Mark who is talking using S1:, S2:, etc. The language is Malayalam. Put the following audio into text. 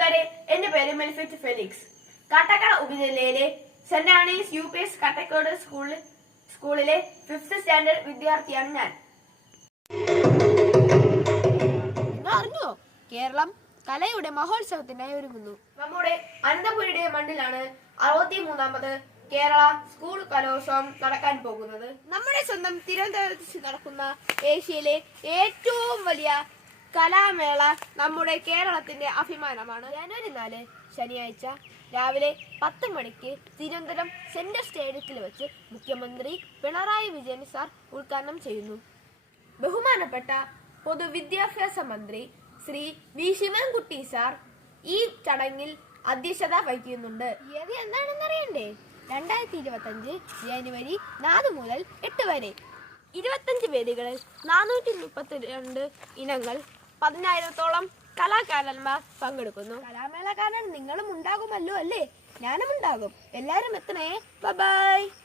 S1: കൂട്ടുകാരെ, എന്റെ പേര് മെൽഫിറ്റ് ഫെലിക്സ്. കാട്ടാക്കട ഉപജില്ലയിലെ സെന്റ് ആണീസ് UPS കാട്ടക്കോട് സ്കൂളിലെ 5th സ്റ്റാൻഡേർഡ് വിദ്യാർത്ഥിയാണ് ഞാൻ.
S2: അറിഞ്ഞോ, കേരളം കലയുടെ മഹോത്സവത്തിനായി ഒരുങ്ങുന്നു.
S1: നമ്മുടെ അനന്തപുരിയുടെ മണ്ണിലാണ് 63ാമത് കേരള സ്കൂൾ കലോത്സവം നടക്കാൻ പോകുന്നത്.
S2: നമ്മുടെ സ്വന്തം തിരുവനന്തപുരത്ത് നടക്കുന്ന ഏഷ്യയിലെ ഏറ്റവും വലിയ കലാമേള നമ്മുടെ കേരളത്തിന്റെ അഭിമാനമാണ്. ജനുവരി 4 ശനിയാഴ്ച രാവിലെ 10 മണിക്ക് തിരുവനന്തപുരം സെൻട്രൽ സ്റ്റേഡിയത്തിൽ വെച്ച് മുഖ്യമന്ത്രി പിണറായി വിജയൻ സാർ ഉദ്ഘാടനം ചെയ്യുന്നു.
S1: ബഹുമാനപ്പെട്ട പൊതുവിദ്യാഭ്യാസ മന്ത്രി ശ്രീ വി ശിവൻകുട്ടി സാർ ഈ ചടങ്ങിൽ അധ്യക്ഷത വഹിക്കുന്നുണ്ട്.
S2: തീയതി എന്താണെന്ന് അറിയണ്ടേ? 2025 ജനുവരി 4 മുതൽ 8 വരെ 25 വേദികളിൽ 432 ഇനങ്ങൾ 10,000-ഓളം കലാകാരന്മാർ പങ്കെടുക്കുന്നു.
S1: കലാമേള കാണാൻ നിങ്ങളും ഉണ്ടാകുമല്ലോ അല്ലേ? ഞാനും ഉണ്ടാകും. എല്ലാരും എത്തണേ. ബൈ.